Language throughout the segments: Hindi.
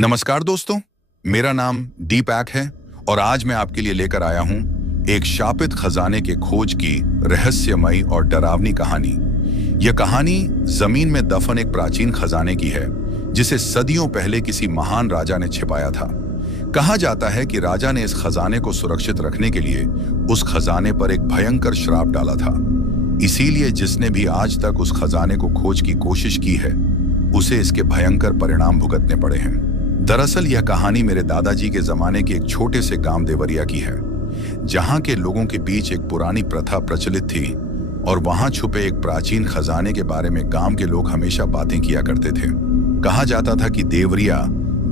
नमस्कार दोस्तों, मेरा नाम दीपक है और आज मैं आपके लिए लेकर आया हूं एक शापित खजाने के खोज की रहस्यमयी और डरावनी कहानी। यह कहानी जमीन में दफन एक प्राचीन खजाने की है जिसे सदियों पहले किसी महान राजा ने छिपाया था। कहा जाता है कि राजा ने इस खजाने को सुरक्षित रखने के लिए उस खजाने पर एक भयंकर श्राप डाला था। इसीलिए जिसने भी आज तक उस खजाने को खोज की कोशिश की है उसे इसके भयंकर परिणाम भुगतने पड़े हैं। दरअसल यह कहानी मेरे दादाजी के जमाने के एक छोटे से गांव देवरिया की है, जहां के लोगों के बीच एक पुरानी प्रथा प्रचलित थी और वहां छुपे एक प्राचीन खजाने के बारे में गांव के लोग हमेशा बातें किया करते थे। कहा जाता था कि देवरिया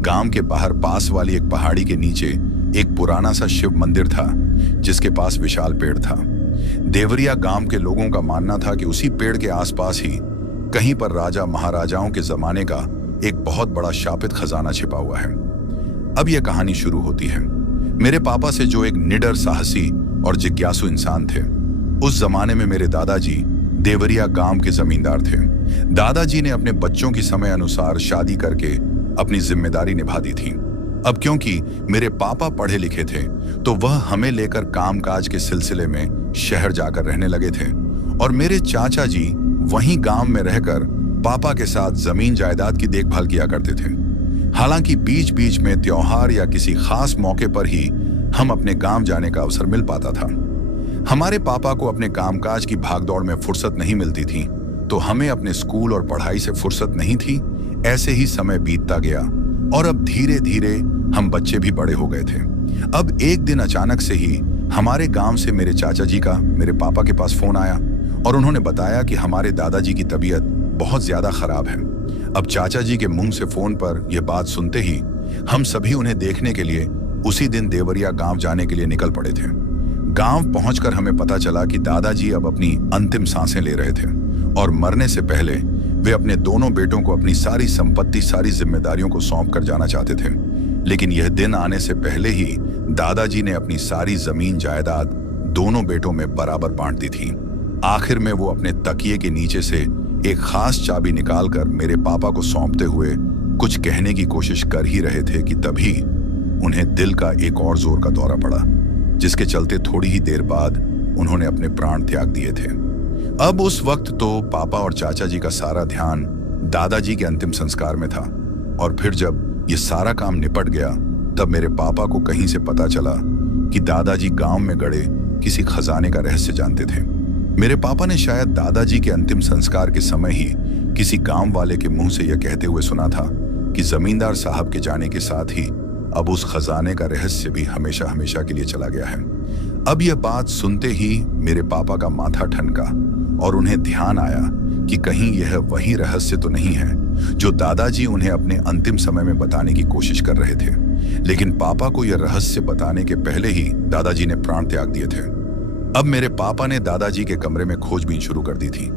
गांव के बाहर पास वाली एक पहाड़ी के नीचे एक पुराना सा शिव मंदिर था जिसके पास विशाल पेड़ था। देवरिया गांव के लोगों का मानना था कि उसी पेड़ के आसपास ही कहीं पर राजा महाराजाओं के जमाने का एक बहुत बड़ा शापित खजाना छिपा हुआ है। अब यह कहानी शुरू होती है मेरे पापा से, जो एक निडर, साहसी और जिज्ञासु इंसान थे। उस जमाने में मेरे दादाजी देवरिया गांव के जमींदार थे। दादाजी ने अपने बच्चों की समय अनुसार शादी करके अपनी जिम्मेदारी निभा दी थी। अब क्योंकि मेरे पापा पढ़े लिखे थे तो वह हमें लेकर कामकाज के सिलसिले में शहर जाकर रहने लगे थे और मेरे चाचा जी वहीं गांव में रहकर पापा के साथ जमीन जायदाद की देखभाल किया करते थे। हालांकि बीच बीच में त्योहार या किसी खास मौके पर ही हम अपने गांव जाने का अवसर मिल पाता था। हमारे पापा को अपने कामकाज की भागदौड़ में फुर्सत नहीं मिलती थी तो हमें अपने स्कूल और पढ़ाई से फुर्सत नहीं थी। ऐसे ही समय बीतता गया और अब धीरे धीरे हम बच्चे भी बड़े हो गए थे। अब एक दिन अचानक से ही हमारे गांव से मेरे चाचा जी का मेरे पापा के पास फोन आया और उन्होंने बताया कि हमारे दादाजी की तबीयत बहुत ज्यादा खराब है। अब चाचा जी के मुंह से फोन पर यह बात सुनते ही हम सभी उन्हें देखने के लिए उसी दिन देवरिया गांव जाने के लिए निकल पड़े थे। गांव पहुंचकर हमें पता चला कि दादाजी अब अपनी अंतिम सांसें ले रहे थे और मरने से पहले वे अपने दोनों बेटों को अपनी सारी संपत्ति, सारी जिम्मेदारियों को सौंप कर जाना चाहते थे। लेकिन यह दिन आने से पहले ही दादाजी ने अपनी सारी जमीन जायदाद दोनों बेटों में बराबर बांट दी थी। आखिर में वो अपने तकिए के नीचे से एक खास चाबी निकालकर मेरे पापा को सौंपते हुए कुछ कहने की कोशिश कर ही रहे थे कि तभी उन्हें दिल का एक और जोर का दौरा पड़ा, जिसके चलते थोड़ी ही देर बाद उन्होंने अपने प्राण त्याग दिए थे। अब उस वक्त तो पापा और चाचा जी का सारा ध्यान दादाजी के अंतिम संस्कार में था और फिर जब ये सारा काम निपट गया तब मेरे पापा को कहीं से पता चला कि दादाजी गांव में गड़े किसी खजाने का रहस्य जानते थे। मेरे पापा ने शायद दादाजी के अंतिम संस्कार के समय ही किसी गांव वाले के मुंह से यह कहते हुए सुना था कि जमींदार साहब के जाने के साथ ही अब उस खजाने का रहस्य भी हमेशा हमेशा के लिए चला गया है। अब यह बात सुनते ही मेरे पापा का माथा ठनका और उन्हें ध्यान आया कि कहीं यह वही रहस्य तो नहीं है जो दादाजी उन्हें अपने अंतिम समय में बताने की कोशिश कर रहे थे। लेकिन पापा को यह रहस्य बताने के पहले ही दादाजी ने प्राण त्याग दिए थे। अब मेरे पापा ने दादाजी के कमरे में खोजबीन शुरू कर दी थी,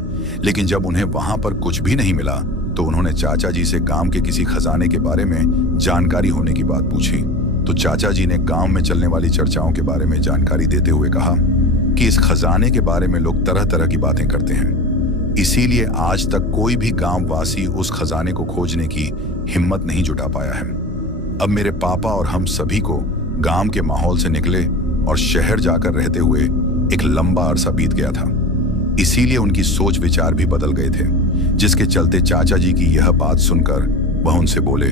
लेकिन जब उन्हें वहां पर कुछ भी नहीं मिला तो उन्होंने चाचा जी से गांव के किसी खजाने के बारे में जानकारी होने की बात पूछी। तो चाचा जी ने गांव में चलने वाली चर्चाओं के बारे में जानकारी देते हुए कहा कि इस खजाने के बारे में लोग तरह तरह की बातें करते हैं, इसीलिए आज तक कोई भी गांव वासी उस खजाने को खोजने की हिम्मत नहीं जुटा पाया है। अब मेरे पापा और हम सभी को गांव के माहौल से निकले और शहर जाकर रहते हुए एक लंबा अरसा बीत गया था। इसीलिए उनकी सोच विचार भी बदल गए थे, जिसके चलते चाचा जी की यह बात सुनकर वह उनसे बोले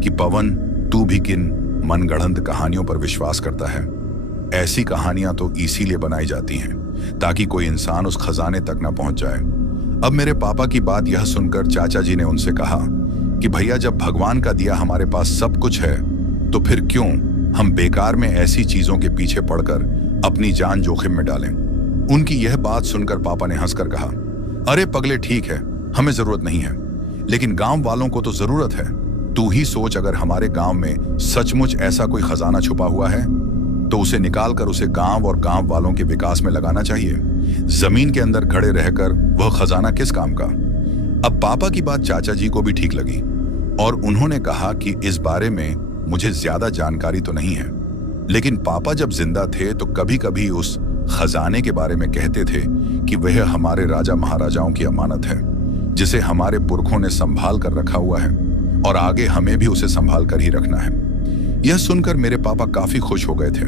कि पवन, तू भी किन मनगढ़ंत कहानियों पर विश्वास करता है? ऐसी कहानियां तो इसीलिए बनाई जाती हैं ताकि कोई इंसान उस खजाने तक ना पहुंच जाए। अब मेरे पापा की बात यह सुनकर चाचा जी ने उनसे कहा कि भैया, जब भगवान का दिया हमारे पास सब कुछ है तो फिर क्यों हम बेकार में ऐसी चीजों के पीछे पड़कर अपनी जान जोखिम में डालें। उनकी यह बात सुनकर पापा ने हंसकर कहा, अरे पगले, ठीक है, हमें जरूरत नहीं है, लेकिन गांव वालों को तो जरूरत है। तू ही सोच, अगर हमारे गांव में सचमुच ऐसा कोई खजाना छुपा हुआ है तो उसे निकालकर उसे गांव और गांव वालों के विकास में लगाना चाहिए। जमीन के अंदर खड़े रहकर वह खजाना किस काम का? अब पापा की बात चाचा जी को भी ठीक लगी और उन्होंने कहा कि इस बारे में मुझे ज्यादा जानकारी तो नहीं है, लेकिन पापा जब जिंदा थे तो कभी कभी उस खजाने के बारे में कहते थे कि वह हमारे राजा महाराजाओं की अमानत है, जिसे हमारे पुरखों ने संभाल कर रखा हुआ है और आगे हमें भी उसे संभाल कर ही रखना है। यह सुनकर मेरे पापा काफी खुश हो गए थे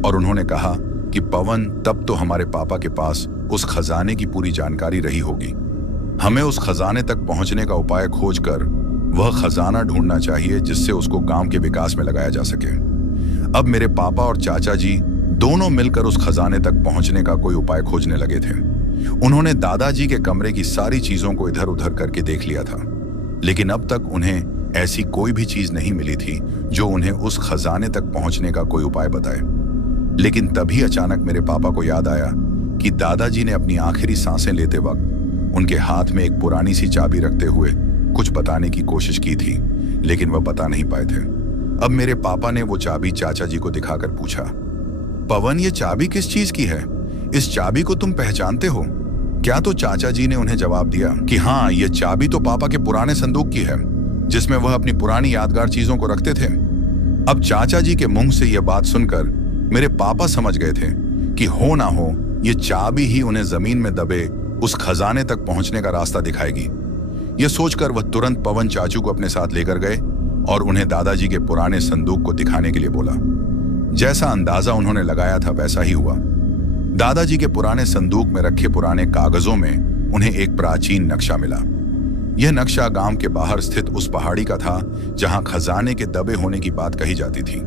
और उन्होंने कहा कि पवन, तब तो हमारे पापा के पास उस खजाने की पूरी जानकारी रही होगी। हमें उस खजाने तक पहुंचने का उपाय खोजकर वह खजाना ढूंढना चाहिए जिससे उसको गांव के विकास में लगाया जा सके। अब मेरे पापा और चाचा जी दोनों मिलकर उस खजाने तक पहुंचने का कोई उपाय खोजने लगे थे। उन्होंने दादाजी के कमरे की सारी चीजों को इधर उधर करके देख लिया था, लेकिन अब तक उन्हें ऐसी कोई भी चीज नहीं मिली थी जो उन्हें उस खजाने तक पहुंचने का कोई उपाय बताए। लेकिन तभी अचानक मेरे पापा को याद आया कि दादाजी ने अपनी आखिरी सांसें लेते वक्त उनके हाथ में एक पुरानी सी चाबी रखते हुए कुछ बताने की कोशिश की थी, लेकिन वह बता नहीं पाए थे। अब मेरे पापा ने वो चाबी चाचा जी को दिखाकर पूछा, पवन, ये चाबी किस चीज की है? इस चाबी को तुम पहचानते हो क्या? तो चाचा जी ने उन्हें जवाब दिया कि हाँ, ये चाबी तो पापा के पुराने संदूक की है जिसमें वह अपनी पुरानी यादगार चीजों को रखते थे। अब चाचा जी के मुंह से यह बात सुनकर मेरे पापा समझ गए थे कि हो ना हो ये चाबी ही उन्हें जमीन में दबे उस खजाने तक पहुंचने का रास्ता दिखाएगी। यह सोचकर वह तुरंत पवन चाचू को अपने साथ लेकर गए और उन्हें दादाजी के पुराने संदूक को दिखाने के लिए बोला। जैसा अंदाजा उन्होंने लगाया था वैसा ही हुआ। दादाजी के पुराने संदूक में रखे पुराने कागजों में उन्हें एक प्राचीन नक्शा मिला। यह नक्शा गांव के बाहर स्थित उस पहाड़ी का था जहां खजाने के दबे होने की बात कही जाती थी।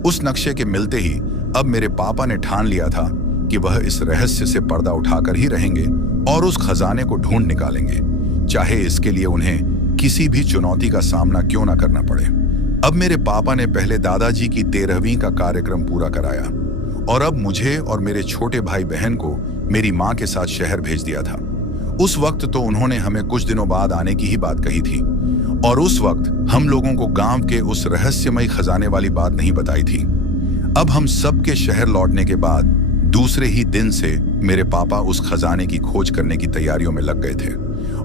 उस नक्शे के मिलते ही अब मेरे पापा ने ठान लिया था कि वह इस रहस्य से पर्दा उठाकर ही रहेंगे और उस खजाने को ढूंढ निकालेंगे, चाहे इसके लिए उन्हें किसी भी चुनौती का सामना क्यों ना करना पड़े। अब मेरे पापा ने पहले दादाजी की 13वीं का कार्यक्रम पूरा कराया और अब मुझे और मेरे छोटे भाई बहन को मेरी माँ के साथ शहर भेज दिया था। उस वक्त तो उन्होंने हमें कुछ दिनों बाद आने की ही बात कही थी और उस वक्त हम लोगों को गांव के उस रहस्यमय खजाने वाली बात नहीं बताई थी। अब हम सबके शहर लौटने के बाद दूसरे ही दिन से मेरे पापा उस खजाने की खोज करने की तैयारियों में लग गए थे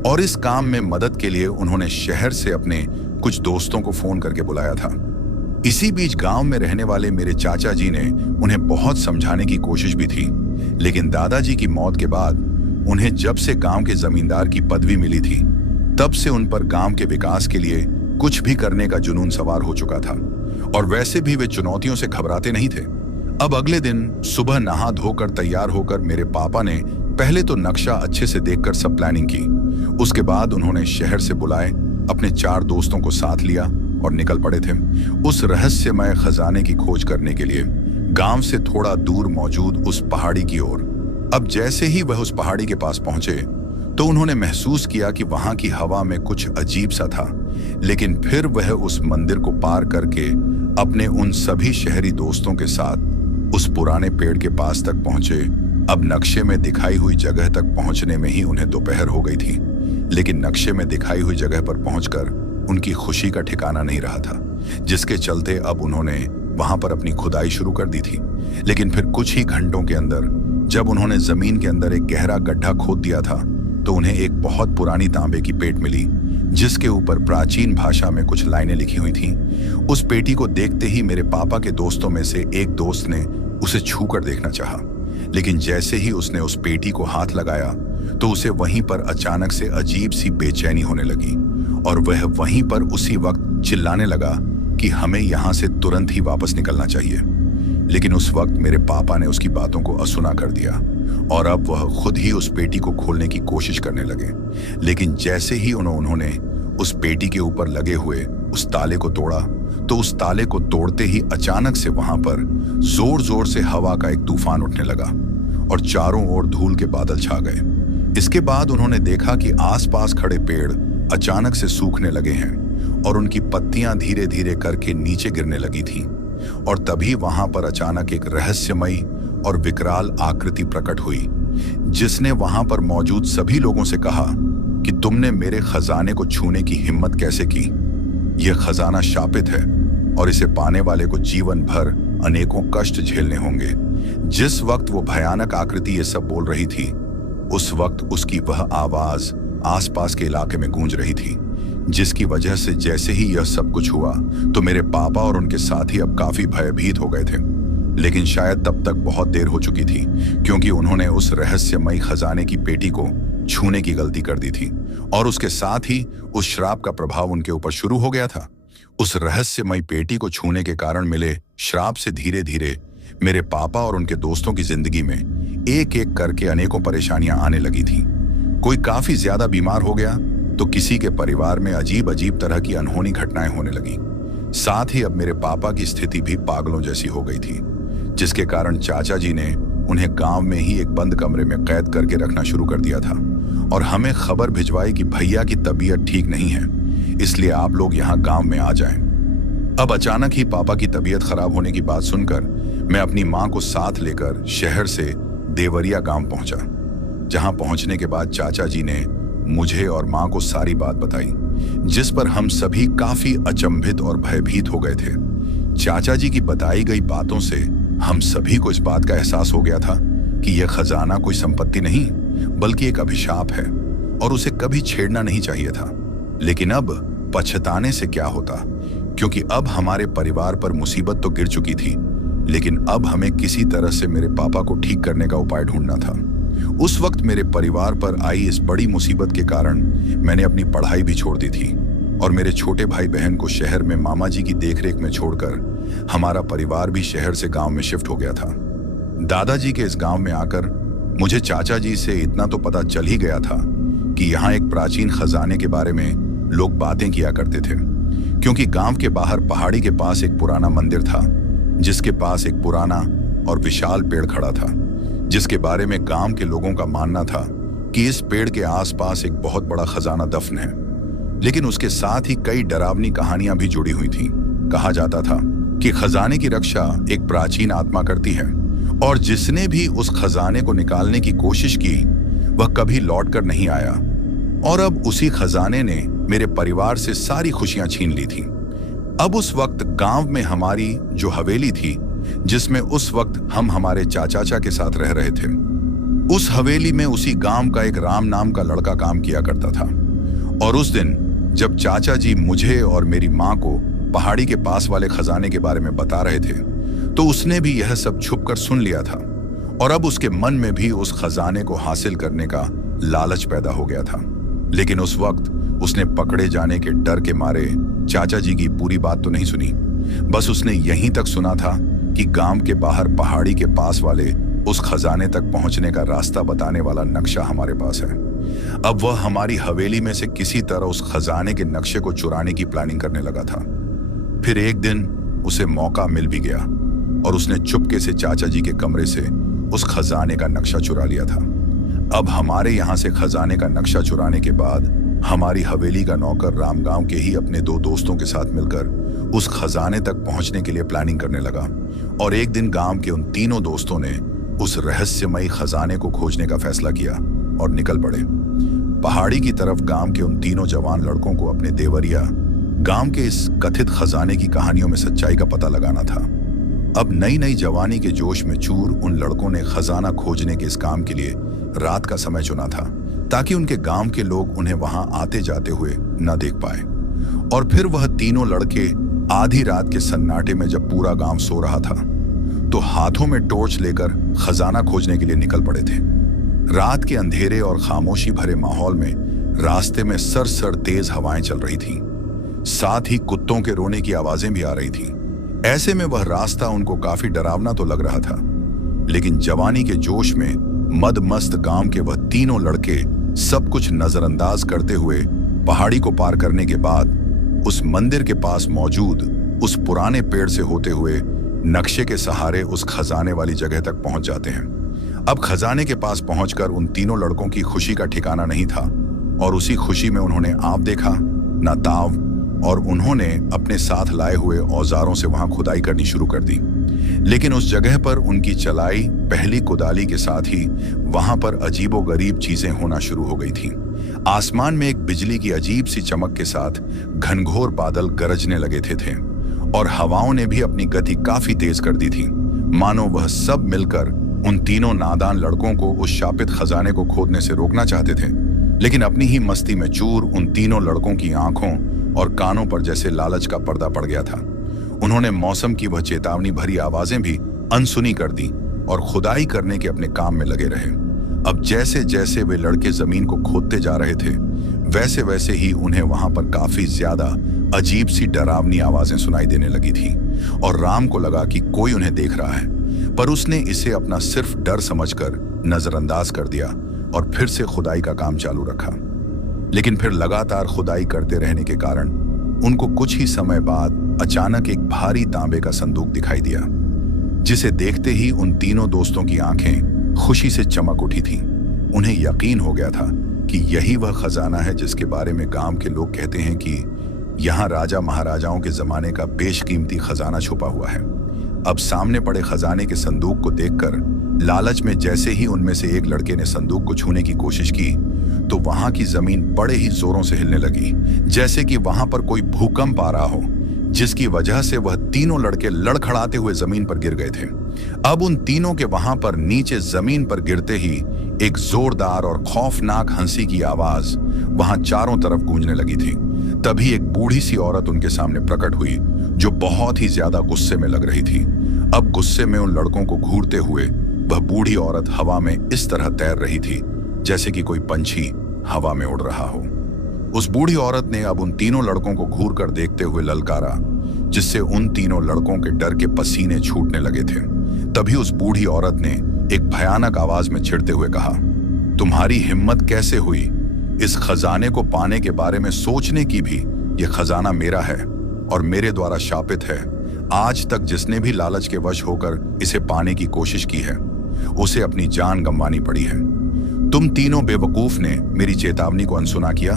और इस काम में मदद के लिए उन्होंने शहर से अपने कुछ दोस्तों को फोन करके बुलाया था। इसी बीच गांव में रहने वाले मेरे चाचा जी ने उन्हें बहुत समझाने की कोशिश भी थी, लेकिन दादाजी की मौत के बाद उन्हें जब से गांव के जमींदार की पदवी मिली थी तब से उन पर गांव के विकास के लिए कुछ भी करने का जुनून सवार हो चुका था और वैसे भी वे चुनौतियों से घबराते नहीं थे। अब अगले दिन सुबह नहा धोकर तैयार होकर मेरे पापा ने पहले तो नक्शा अच्छे से देखकर सब प्लानिंग की। उसके बाद उन्होंने शहर से बुलाए अपने 4 दोस्तों को साथ लिया और निकल पड़े थे उस रहस्यमय खजाने की खोज करने के लिए गांव से थोड़ा दूर मौजूद उस पहाड़ी की ओर। अब जैसे ही वह उस पहाड़ी के पास पहुंचे तो उन्होंने महसूस किया कि वहां की हवा में कुछ अजीब सा था, लेकिन फिर वह उस मंदिर को पार करके अपने उन सभी शहरी दोस्तों के साथ उस पुराने पेड़ के पास तक पहुंचे। अब नक्शे में दिखाई हुई जगह तक पहुंचने में ही उन्हें दोपहर हो गई थी, लेकिन नक्शे में दिखाई हुई जगह पर पहुंचकर उनकी खुशी का ठिकाना नहीं रहा था, जिसके चलते अब उन्होंने वहां पर अपनी खुदाई शुरू कर दी थी। लेकिन फिर कुछ ही घंटों के अंदर जब उन्होंने जमीन के अंदर एक गहरा गड्ढा खोद दिया था तो उन्हें एक बहुत पुरानी तांबे की पेट मिली जिसके ऊपर प्राचीन भाषा में कुछ लाइनें लिखी हुई थीं। उस पेटी को देखते ही मेरे पापा के दोस्तों में से एक दोस्त ने उसे छूकर देखना चाहा, लेकिन जैसे ही उसने उस पेटी को हाथ लगाया तो उसे वहीं पर अचानक से अजीब सी बेचैनी होने लगी और वह वहीं पर उसी वक्त चिल्लाने लगा कि हमें यहाँ से तुरंत ही वापस निकलना चाहिए। लेकिन उस वक्त मेरे पापा ने उसकी बातों को अनसुना कर दिया और अब वह खुद ही उस पेटी को खोलने की कोशिश करने लगे। लेकिन जैसे ही उन्होंने उस पेटी के ऊपर लगे हुए उस ताले को तोड़ा तो उस ताले को तोड़ते ही अचानक से वहां पर जोर जोर से हवा का एक तूफान उठने लगा और चारों ओर धूल के बादल छा गए। इसके बाद उन्होंने देखा कि आसपास खड़े पेड़ अचानक से सूखने लगे हैं और उनकी पत्तियां धीरे धीरे करके नीचे गिरने लगी थीं और तभी वहां पर अचानक एक रहस्यमयी और विकराल आकृति प्रकट हुई जिसने वहां पर मौजूद सभी लोगों से कहा कि तुमने मेरे खजाने को छूने की हिम्मत कैसे की? यह खजाना शापित है और इसे पाने वाले को जीवन भर अनेकों कष्ट झेलने होंगे। जिस वक्त वो भयानक आकृति ये सब बोल रही थी उस वक्त उसकी वह आवाज आसपास के इलाके में गूंज रही थी, जिसकी वजह से जैसे ही यह सब कुछ हुआ तो मेरे पापा और उनके साथी अब काफी भयभीत हो गए थे। लेकिन शायद तब तक बहुत देर हो चुकी थी क्योंकि उन्होंने उस रहस्यमयी खजाने की पेटी को छूने की गलती कर दी थी और उसके साथ ही उस श्राप का प्रभाव उनके ऊपर शुरू हो गया था। उस रहस्यमयी पेटी को छूने के कारण मिले श्राप से धीरे धीरे मेरे पापा और उनके दोस्तों की जिंदगी में एक एक करके अनेकों परेशानियां आने लगी थी। कोई काफी ज्यादा बीमार हो गया तो किसी के परिवार में अजीब अजीब तरह की अनहोनी घटनाएं होने लगी। साथ ही अब मेरे पापा की स्थिति भी पागलों जैसी हो गई थी, जिसके कारण चाचा जी ने उन्हें गांव में ही एक बंद कमरे में कैद करके रखना शुरू कर दिया था और हमें खबर भिजवाई कि भैया की तबीयत ठीक नहीं है, इसलिए आप लोग यहाँ गांव में आ जाएं। अब अचानक ही पापा की तबीयत खराब होने की बात सुनकर मैं अपनी माँ को साथ लेकर शहर से देवरिया गांव पहुंचा। जहां पहुंचने के बाद चाचा जी ने मुझे और माँ को सारी बात बताई, जिस पर हम सभी काफी अचंभित और भयभीत हो गए थे। चाचा जी की बताई गई बातों से हम सभी को इस बात का एहसास हो गया था कि यह खजाना कोई संपत्ति नहीं बल्कि एक अभिशाप है और उसे कभी छेड़ना नहीं चाहिए था। लेकिन अब पछताने से क्या होता, क्योंकि अब हमारे परिवार पर मुसीबत तो गिर चुकी थी, लेकिन अब हमें किसी तरह से मेरे पापा को ठीक करने का उपाय ढूंढना था। उस वक्त मेरे परिवार पर आई इस बड़ी मुसीबत के कारण मैंने अपनी पढ़ाई भी छोड़ दी थी और मेरे छोटे भाई बहन को शहर में मामा जी की देखरेख में छोड़कर हमारा परिवार भी शहर से गांव में शिफ्ट हो गया था। दादाजी के इस गांव में आकर मुझे चाचा जी से इतना तो पता चल ही गया था कि यहाँ एक प्राचीन खजाने के बारे में लोग बातें किया करते थे, क्योंकि गांव के बाहर पहाड़ी के पास एक पुराना मंदिर था जिसके पास एक पुराना और विशाल पेड़ खड़ा था, जिसके बारे में गांव के लोगों का मानना था कि इस पेड़ के आसपास एक बहुत बड़ा खजाना दफन है। लेकिन उसके साथ ही कई डरावनी कहानियां भी जुड़ी हुई थीं। कहा जाता था कि खजाने की रक्षा एक प्राचीन आत्मा करती है और जिसने भी उस खजाने को निकालने की कोशिश की वह कभी लौटकर नहीं आया। और अब उसी खजाने ने मेरे परिवार से सारी खुशियां छीन ली थी। अब उस वक्त गांव में हमारी जो हवेली थी, जिसमें उस वक्त हम हमारे चाचा के साथ रह रहे थे, उस हवेली में उसी गांव का एक राम नाम का लड़का काम किया करता था। और उस दिन जब चाचा जी मुझे और मेरी माँ को पहाड़ी के पास वाले खजाने के बारे में बता रहे थे, तो उसने भी यह सब छुपकर सुन लिया था और अब उसके मन में भी उस खजाने को हासिल करने का लालच पैदा हो गया था। लेकिन उस वक्त उसने पकड़े जाने के डर के मारे चाचा जी की पूरी बात तो नहीं सुनी, बस उसने यहीं तक सुना था कि गांव के बाहर पहाड़ी के पास वाले उस खजाने तक पहुंचने का रास्ता बताने वाला नक्शा हमारे पास है। अब वह हमारी हवेली में से किसी तरह उस खजाने के नक्शे को चुराने की प्लानिंग करने लगा था। फिर एक दिन उसे मौका मिल भी गया और उसने चुपके से चाचा जी के कमरे से उस खजाने का नक्शा चुरा लिया था। अब हमारे यहाँ से खजाने का नक्शा चुराने के बाद हमारी हवेली का नौकर राम गांव के ही अपने दो दोस्तों के साथ मिलकर उस खजाने तक पहुंचने के लिए प्लानिंग करने लगा और एक दिन गांव के उन तीनों दोस्तों ने उस रहस्यमयी खजाने को खोजने का फैसला किया और निकल पड़े। पहाड़ी की तरफ गांव के उन तीनों जवान लड़कों को अपने देवरिया गांव के इस कथित खजाने की कहानियों में सच्चाई का पता लगाना था। अब नई नई जवानी के जोश में चूर उन लड़कों ने खजाना खोजने के इस काम के लिए रात का समय चुना था, ताकि उनके गांव के लोग उन्हें वहां आते जाते हुए न देख पाए। और फिर वह तीनों लड़के आधी रात के सन्नाटे में जब पूरा गांव सो रहा था, तो हाथों में टॉर्च लेकर खजाना खोजने के लिए निकल पड़े थे। रात के अंधेरे और खामोशी भरे माहौल में रास्ते में सरसर तेज हवाएं चल रही थीं, साथ ही कुत्तों के रोने की आवाजें भी आ रही थीं। ऐसे में वह रास्ता उनको काफी डरावना तो लग रहा था, लेकिन जवानी के जोश में मदमस्त गांव के वह तीनों लड़के सब कुछ नजरअंदाज करते हुए पहाड़ी को पार करने के बाद उस मंदिर के पास मौजूद उस पुराने पेड़ से होते हुए नक्शे के सहारे उस खजाने वाली जगह तक पहुंच जाते हैं। अब खजाने के पास पहुंचकर उन तीनों लड़कों की खुशी का ठिकाना नहीं था और उसी खुशी में उन्होंने आप देखा ना ताव, और उन्होंने अपने साथ लाए हुए औजारों से वहां खुदाई करनी शुरू कर दी। लेकिन उस जगह पर उनकी चलाई पहली कुदाली के साथ ही वहां पर अजीबोगरीब चीजें होना शुरू हो गई थीं। आसमान में एक बिजली की अजीब सी चमक के साथ घनघोर बादल गरजने लगे थे और हवाओं ने भी अपनी गति काफी तेज कर दी थी, मानो वह सब मिलकर उन तीनों नादान लड़कों को उस शापित खजाने को खोदने से रोकना चाहते थे। लेकिन अपनी ही मस्ती में चूर उन तीनों लड़कों की आंखों और कानों पर जैसे लालच का पर्दा पड़ गया था। उन्होंने मौसम की वह चेतावनी भरी आवाजें भी अनसुनी कर दी और खुदाई करने के अपने काम में लगे रहे। अब जैसे जैसे वे लड़के जमीन को खोदते जा रहे थे, वैसे वैसे ही उन्हें वहां पर काफी ज्यादा अजीब सी डरावनी आवाजें सुनाई देने लगी थी और राम को लगा कि कोई उन्हें देख रहा है, पर उसने इसे अपना सिर्फ डर समझकर नजरअंदाज कर दिया और फिर से खुदाई का काम चालू रखा। लेकिन फिर लगातार खुदाई करते रहने के कारण उनको कुछ ही समय बाद अचानक एक भारी तांबे का संदूक दिखाई दिया, जिसे देखते ही उन तीनों दोस्तों की आंखें खुशी से चमक उठी थीं। उन्हें यकीन हो गया था कि यही वह खजाना है जिसके बारे में गांव के लोग कहते हैं कि यहाँ राजा महाराजाओं के जमाने का बेशकीमती खजाना छुपा हुआ है। अब सामने पड़े खजाने के संदूक को देखकर लालच में जैसे ही उनमें से एक लड़के ने संदूक को छूने की कोशिश की तो वहां की जमीन बड़े ही जोरों से हिलने लगी, जैसे कि वहां पर कोई भूकंप आ रहा हो, जिसकी वजह से वह तीनों लड़के लड़खड़ाते हुए जमीन पर गिर गए थे। अब उन तीनों के वहां पर नीचे जमीन पर गिरते ही एक जोरदार और खौफनाक हंसी की आवाज वहां चारों तरफ गूंजने लगी थी। तभी एक बूढ़ी सी औरत उनके सामने प्रकट हुई, जो बहुत ही ज्यादा गुस्से में लग रही थी। अब गुस्से में उन लड़कों को घूरते हुए वह बूढ़ी औरत हवा में इस तरह तैर रही थी जैसे कि कोई पंछी हवा में उड़ रहा हो। उस बूढ़ी औरत ने अब उन तीनों लड़कों को घूर कर देखते हुए ललकारा, जिससे उन तीनों लड़कों के डर के पसीने छूटने लगे थे। तभी उस बूढ़ी औरत ने एक भयानक आवाज में चिढ़ते हुए कहा, तुम्हारी हिम्मत कैसे हुई? इस खजाने को पाने के बारे में सोचने की भी? यह खजाना मेरा है और मेरे द्वारा शापित है। आज तक जिसने भी लालच के वश होकर इसे पाने की कोशिश की है, उसे अपनी जान गंवानी पड़ी है। तुम तीनों बेवकूफ ने मेरी चेतावनी को अनसुना किया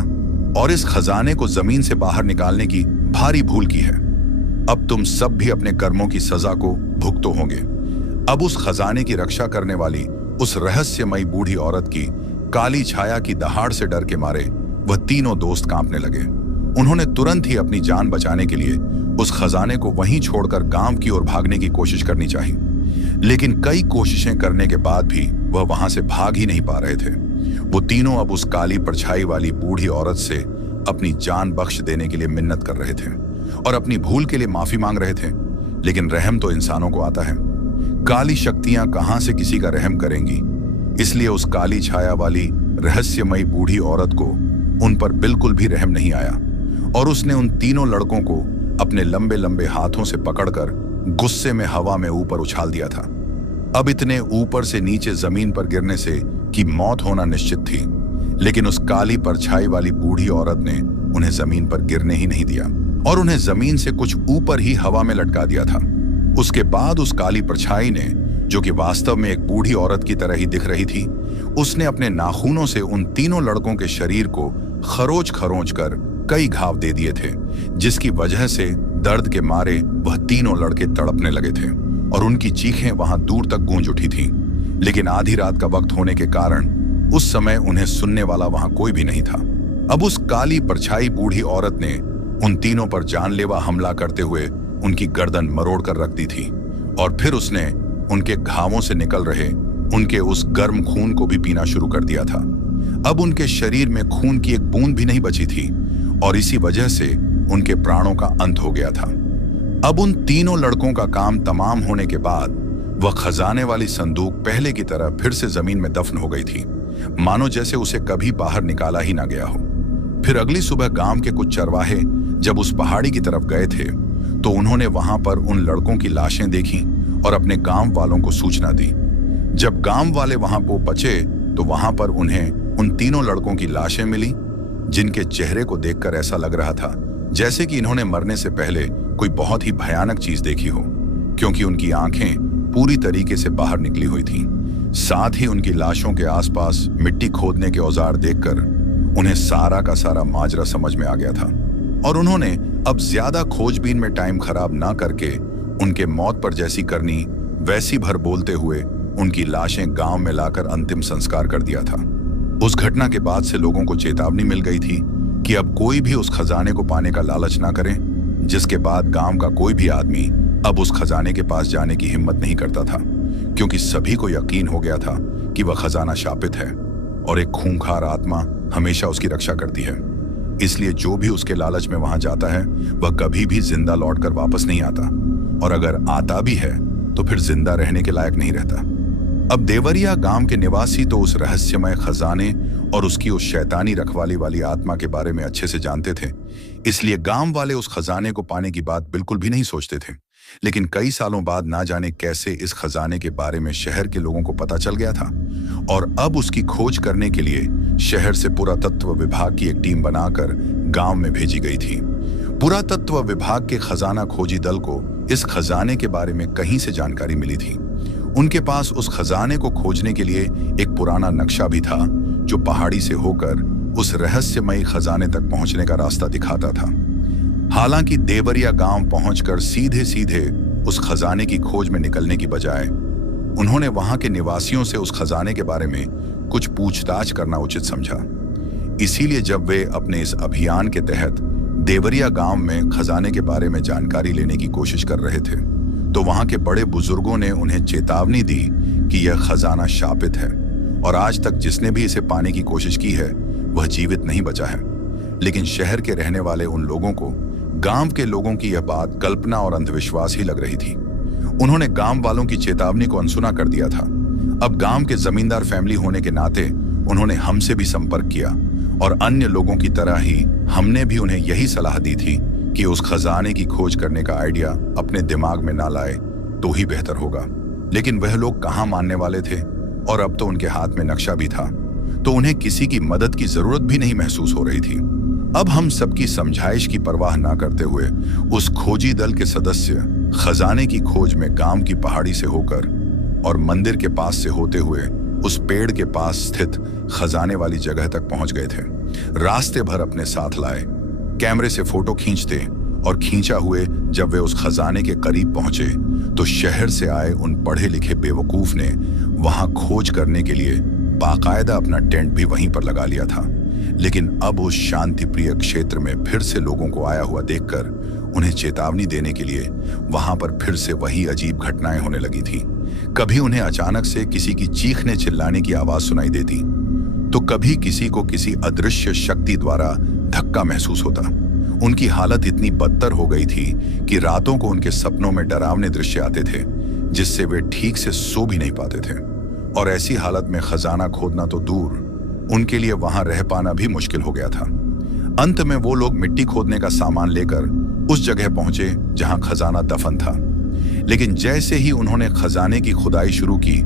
और इस खजाने को जमीन से बाहर निकालने की भारी भूल की है। अब तुम सब भी अपने कर्मों की सजा को भुगतो होंगे। अब उस खजाने की रक्षा करने वाली उस रहस्यमयी बूढ़ी औरत की काली छाया की दहाड़ से डर के मारे वह तीनों दोस्त कांपने लगे। उन्होंने तुरंत ही अपनी जान बचाने के लिए उस खजाने को वहीं छोड़कर गांव की ओर भागने की कोशिश करनी चाहिए, लेकिन कई कोशिशें करने के बाद भी वह वहां से भाग ही नहीं पा रहे थे। वो तीनों अब उस काली परछाई वाली बूढ़ी औरत से अपनी जान बख्श देने के लिए मिन्नत कर रहे थे और अपनी भूल के लिए माफी मांग रहे थे, लेकिन रहम तो इंसानों को आता है। काली शक्तियां कहां से किसी का रहम करेंगी? इसलिए उस काली छाया वाली रहस्यमयी बूढ़ी औरत को उन पर बिल्कुल भी रहम नहीं आया और उसने उन तीनों लड़कों को अपने लंबे लंबे हाथों से पकड़कर गुस्से में हवा में ऊपर उछाल दिया था। अब इतने ऊपर से नीचे जमीन पर गिरने से कि मौत होना निश्चित थी, लेकिन उस काली परछाई वाली बूढ़ी औरत ने उन्हें जमीन पर गिरने ही नहीं दिया और उन्हें जमीन से कुछ ऊपर ही हवा में लटका दिया था। उसके बाद उस काली परछाई ने, जो कि वास्तव में एक बूढ़ी औरत की तरह ही दिख रही थी, उसने अपने नाखूनों से उन तीनों लड़कों के शरीर को खरोच खरोच कर कई घाव दे दिए थे, जिसकी वजह से दर्द के मारे वह तीनों लड़के तड़पने लगे थे और उनकी चीखें वहां दूर तक गूंज उठी थीं। लेकिन आधी रात का वक्त होने के कारण उस समय उन्हें सुनने वाला वहां कोई भी नहीं था। अब उस काली परछाई बूढ़ी औरत ने उन तीनों पर जानलेवा हमला करते हुए उनकी गर्दन मरोड़ कर रख दी थी और फिर उसने उनके घावों से निकल रहे उनके उस गर्म खून को भी पीना शुरू कर दिया था। अब उनके शरीर में खून की एक बूंद भी नहीं बची थी और इसी वजह से उनके प्राणों का अंत हो गया था। अब उन तीनों लड़कों का काम तमाम होने के बाद वह खजाने वाली संदूक पहले की तरह फिर से जमीन में दफन हो गई थी, मानो जैसे उसे कभी बाहर निकाला ही ना गया हो। फिर अगली सुबह गांव के कुछ चरवाहे जब उस पहाड़ी की तरफ गए थे तो उन्होंने वहां पर उन लड़कों की लाशें देखी और अपने गांव वालों को सूचना दी। जब गांव वाले वहां पहुंचे तो वहां पर उन्हें उन तीनों लड़कों की लाशें मिली, जिनके चेहरे को देखकर ऐसा लग रहा था जैसे कि इन्होंने मरने से पहले कोई बहुत ही भयानक चीज देखी हो, क्योंकि उनकी आंखें पूरी तरीके से बाहर निकली हुई थीं। साथ ही उनकी लाशों के आसपास मिट्टी खोदने के औजार देखकर उन्हें सारा का सारा माजरा समझ में आ गया था और उन्होंने अब ज्यादा खोजबीन में टाइम खराब ना करके उनके मौत पर जैसी करनी वैसी भर बोलते हुए उनकी लाशें गांव में लाकर अंतिम संस्कार कर दिया था। उस घटना के बाद से लोगों को चेतावनी मिल गई थी कि अब कोई भी उस खजाने को पाने का लालच ना करे, जिसके बाद गांव का कोई भी आदमी अब उस खजाने के पास जाने की हिम्मत नहीं करता था, क्योंकि सभी को यकीन हो गया था कि वह खजाना शापित है और एक खूंखार आत्मा हमेशा उसकी रक्षा करती है। इसलिए जो भी उसके लालच में वहां जाता है वह कभी भी जिंदा लौटकर वापस नहीं आता, और अगर आता भी है तो फिर जिंदा रहने के लायक नहीं रहता। अब देवरिया गांव के निवासी तो उस रहस्यमय खजाने और उसकी उस शैतानी रखवाली वाली आत्मा के बारे में अच्छे से जानते थे, इसलिए गांव वाले उस खजाने को पाने की बात बिल्कुल भी नहीं सोचते थे। लेकिन कई सालों बाद ना जाने कैसे इस खजाने के बारे में शहर के लोगों को पता चल गया था और अब उसकी खोज करने के लिए शहर से पुरातत्व विभाग की एक टीम बनाकर गांव में भेजी गई थी। पुरातत्व विभाग के खजाना खोजी दल को इस खजाने के बारे में कहीं से जानकारी मिली थी। उनके पास उस खजाने को खोजने के लिए एक पुराना नक्शा भी था जो पहाड़ी से होकर उस रहस्यमयी खजाने तक पहुंचने का रास्ता दिखाता था। हालांकि देवरिया गांव पहुंचकर सीधे सीधे उस खजाने की खोज में निकलने की बजाय उन्होंने वहां के निवासियों से उस खजाने के बारे में कुछ पूछताछ करना उचित समझा। इसीलिए जब वे अपने इस अभियान के तहत देवरिया गांव में खजाने के बारे में जानकारी लेने की कोशिश कर रहे थे तो वहां के बड़े बुजुर्गों ने उन्हें चेतावनी दी कि यह खजाना शापित है और आज तक जिसने भी इसे पाने की कोशिश की है वह जीवित नहीं बचा है। लेकिन शहर के रहने वाले उन लोगों को गांव के लोगों की यह बात कल्पना और अंधविश्वास ही लग रही थी। उन्होंने गांव वालों की चेतावनी को अनसुना कर दिया था। अब गांव के जमींदार फैमिली होने के नाते उन्होंने हमसे भी संपर्क किया और अन्य लोगों की तरह ही हमने भी उन्हें यही सलाह दी थी कि उस खजाने की खोज करने का आइडिया अपने दिमाग में ना लाए तो ही बेहतर होगा। लेकिन वह लोग कहाँ मानने वाले थे और अब तो उनके हाथ में नक्शा भी था, तो उन्हें किसी की मदद की जरूरत भी नहीं महसूस हो रही थी। अब हम सबकी समझाइश की परवाह ना करते हुए उस खोजी दल के सदस्य खजाने की खोज में गांव की पहाड़ी से होकर और मंदिर के पास से होते हुए उस पेड़ के पास स्थित खजाने वाली जगह तक पहुंच गए थे। रास्ते भर अपने साथ लाए कैमरे से फोटो खींचते और खींचा हुए जब वे उस खजाने के करीब पहुंचे तो शहर से आए उन पढ़े लिखे बेवकूफ ने वहां खोज करने के लिए बाकायदा अपना टेंट भी वहीं पर लगा लिया था। लेकिन अब उस शांति प्रिय क्षेत्र में फिर से लोगों को आया हुआ देखकर उन्हें चेतावनी देने के लिए वहां पर फिर से वही अजीब घटनाएं होने लगी थी। कभी उन्हें अचानक से किसी की चीखने चिल्लाने की आवाज सुनाई देती तो कभी किसी को किसी अदृश्य शक्ति द्वारा धक्का महसूस होता। उनकी हालत इतनी बदतर हो गई थी कि रातों को उनके सपनों में डरावने दृश्य आते थे जिससे वे ठीक से सो भी नहीं पाते थे और ऐसी हालत में खजाना खोदना तो दूर, उनके लिए वहां रह पाना भी मुश्किल हो गया था। अंत में वो लोग मिट्टी खोदने का सामान लेकर उस जगह पहुंचे जहां खजाना दफन था। लेकिन जैसे ही उन्होंने खजाने की खुदाई शुरू की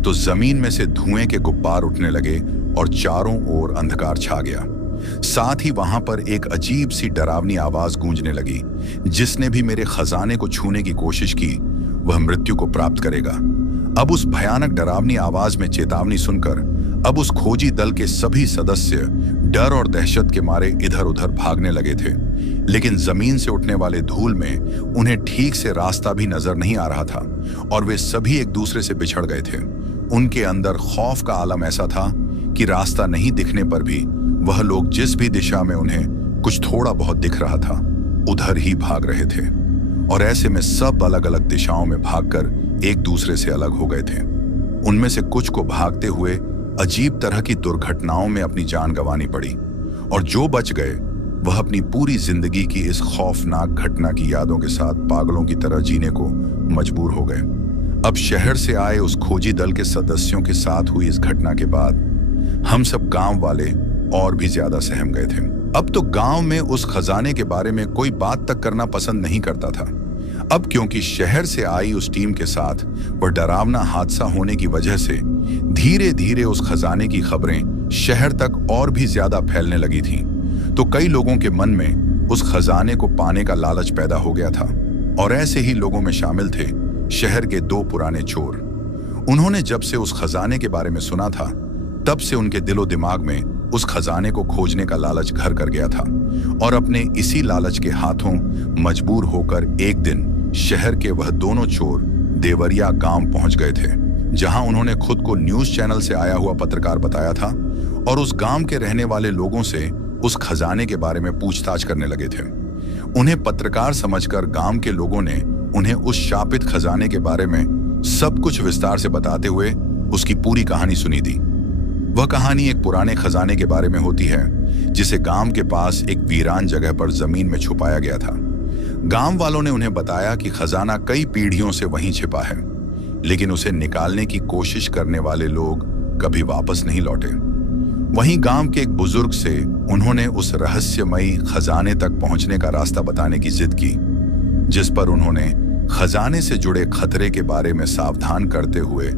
तो जमीन में से धुएं के गुब्बार उठने लगे और चारों ओर अंधकार छा गया। साथ ही वहां पर एक अजीब सी डरावनी आवाज गूंजने लगी, जिसने भी मेरे खजाने को छूने की कोशिश की वह मृत्यु को प्राप्त करेगा। अब उस भयानक डरावनी आवाज में चेतावनी सुनकर अब उस खोजी दल के सभी सदस्य डर और दहशत के मारे इधर उधर भागने लगे थे। लेकिन जमीन से उठने वाले धूल में उन्हें ठीक से रास्ता भी नजर नहीं आ रहा था और वे सभी एक दूसरे से बिछड़ गए थे। उनके अंदर खौफ का आलम ऐसा था कि रास्ता नहीं दिखने पर भी वह लोग जिस भी दिशा में उन्हें कुछ थोड़ा बहुत दिख रहा था उधर ही भाग रहे थे और ऐसे में सब अलग अलग दिशाओं में भागकर एक दूसरे से अलग हो गए थे। उनमें से कुछ को भागते हुए अजीब तरह की दुर्घटनाओं में अपनी जान गंवानी पड़ी और जो बच गए वह अपनी पूरी जिंदगी की इस खौफनाक घटना की यादों के साथ पागलों की तरह जीने को मजबूर हो गए। अब शहर से आए उस खोजी दल के सदस्यों के साथ हुई इस घटना के बाद हम सब गांव वाले और भी ज्यादा सहम गए थे। अब तो गांव में उस खजाने के बारे में कोई बात तक करना पसंद नहीं करता था। अब क्योंकि शहर से आई उस टीम के साथ वह डरावना हादसा होने की वजह से धीरे धीरे उस खजाने की खबरें शहर तक और भी ज्यादा फैलने लगी थीं, तो कई लोगों के मन में उस खजाने को पाने का लालच पैदा हो गया था और ऐसे ही लोगों में शामिल थे शहर के दो पुराने चोर। उन्होंने जब से उस खजाने के बारे में सुना था तब से उनके दिलो दिमाग में उस खजाने को खोजने का लालच घर कर गया था और अपने इसी लालच के हाथों मजबूर होकर एक दिन शहर के वह दोनों चोर देवरिया गांव पहुंच गए थे, जहां उन्होंने खुद को न्यूज चैनल से आया हुआ पत्रकार बताया था और उस गांव के रहने वाले लोगों से उस खजाने के बारे में पूछताछ करने लगे थे। उन्हें पत्रकार समझकर गांव के लोगों ने उन्हें उस शापित खजाने के बारे में सब कुछ विस्तार से बताते हुए उसकी पूरी कहानी सुनी दी। वह कहानी एक पुराने खजाने के बारे में होती है जिसे गांव के पास एक वीरान जगह पर जमीन में छुपाया गया था। गांव वालों ने उन्हें बताया कि खजाना कई पीढ़ियों से वहीं छिपा है। लेकिन उसे निकालने की कोशिश करने वाले लोग कभी वापस नहीं लौटे। वहीं गांव के एक बुजुर्ग से उन्होंने उस रहस्यमयी खजाने तक पहुंचने का रास्ता बताने की जिद की, जिस पर उन्होंने खजाने से जुड़े खतरे के बारे में सावधान करते हुए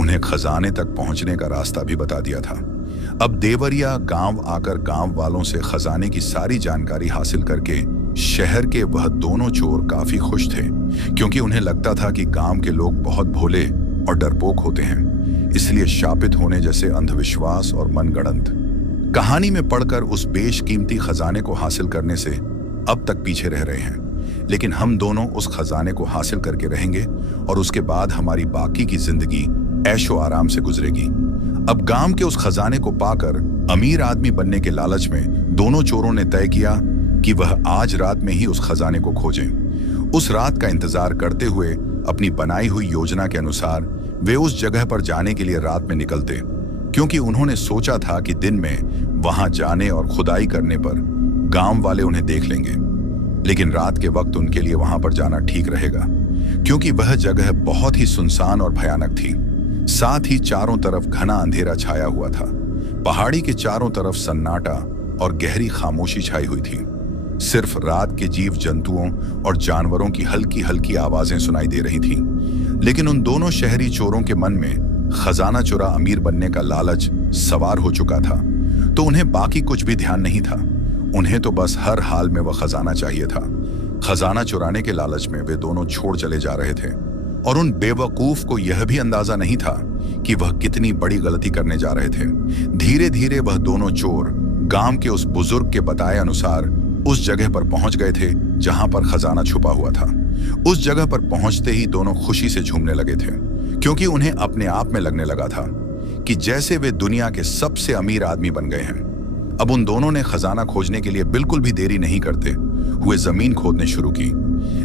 उन्हें खजाने तक पहुंचने का रास्ता भी बता दिया था। अब देवरिया गांव आकर गांव वालों से खजाने की सारी जानकारी हासिल करके शहर के वह दोनों चोर काफी खुश थे, क्योंकि उन्हें लगता था कि गांव के लोग बहुत भोले और डरपोक होते हैं, इसलिए शापित होने जैसे अंधविश्वास और मनगढ़ंत कहानी में पढ़कर उस बेशकीमती खजाने को हासिल करने से अब तक पीछे रह रहे हैं। लेकिन हम दोनों उस खजाने को हासिल करके रहेंगे और उसके बाद हमारी बाकी की जिंदगी ऐशो आराम से गुजरेगी। अब गांव के उस खजाने को पाकर अमीर आदमी बनने के लालच में दोनों चोरों ने तय किया कि वह आज रात में ही उस खजाने को खोजें। उस रात का इंतजार करते हुए अपनी बनाई हुई योजना के अनुसार वे उस जगह पर जाने के लिए रात में निकलते, क्योंकि उन्होंने सोचा था कि दिन में वहां जाने और खुदाई करने पर गांव वाले उन्हें देख लेंगे। लेकिन रात के वक्त उनके लिए वहां पर जाना ठीक रहेगा, क्योंकि वह जगह बहुत ही सुनसान और भयानक थी। साथ ही चारों तरफ घना अंधेरा छाया हुआ था। पहाड़ी के चारों तरफ सन्नाटा और गहरी खामोशी छाई हुई थी। सिर्फ रात के जीव जंतुओं और जानवरों की हल्की हल्की आवाजें सुनाई दे रही थीं। लेकिन उन दोनों शहरी चोरों के मन में खजाना चुरा अमीर बनने का लालच सवार हो चुका था, तो उन्हें बाकी कुछ भी ध्यान नहीं था। उन्हें तो बस हर हाल में वह खजाना चाहिए था। खजाना चुराने के लालच में वे दोनों छोड़ चले जा रहे थे, और उन बेवकूफ को यह भी अंदाजा नहीं था कि वह कितनी बड़ी गलती करने जा रहे थे। धीरे धीरे वह दोनों चोर गांव के उस बुजुर्ग के बताए अनुसार उस जगह पर पहुंच गए थे जहां पर खजाना छुपा हुआ था। उस जगह पर पहुंचते ही दोनों खुशी से झूमने लगे थे, क्योंकि उन्हें अपने आप में लगने लगा था कि जैसे वे दुनिया के सबसे अमीर आदमी बन गए हैं। अब उन दोनों ने खजाना खोजने के लिए बिल्कुल भी देरी नहीं करते हुए जमीन खोदने शुरू की।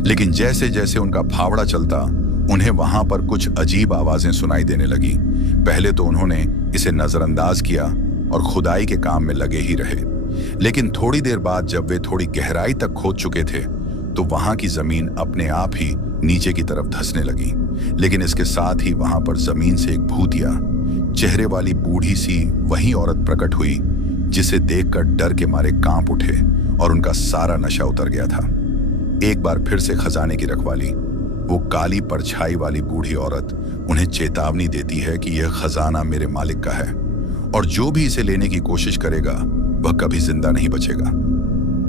लेकिन जैसे जैसे उनका फावड़ा चलता, उन्हें वहां पर कुछ अजीब आवाजें सुनाई देने लगी। पहले तो उन्होंने इसे नजरअंदाज किया और खुदाई के काम में लगे ही रहे। लेकिन थोड़ी देर बाद जब वे थोड़ी गहराई तक खोद चुके थे, तो वहां की जमीन अपने आप ही नीचे की तरफ धंसने लगी। लेकिन इसके साथ ही वहां पर जमीन से एक भूतिया चेहरे वाली बूढ़ी सी वही औरत प्रकट हुई, जिसे देखकर डर के मारे कांप उठे और उनका सारा नशा उतर गया था। एक बार फिर से खजाने की रखवाली, वो काली परछाई वाली बूढ़ी औरत उन्हें चेतावनी देती है कि यह खजाना मेरे मालिक का है, और जो भी इसे लेने की कोशिश करेगा वह कभी जिंदा नहीं बचेगा।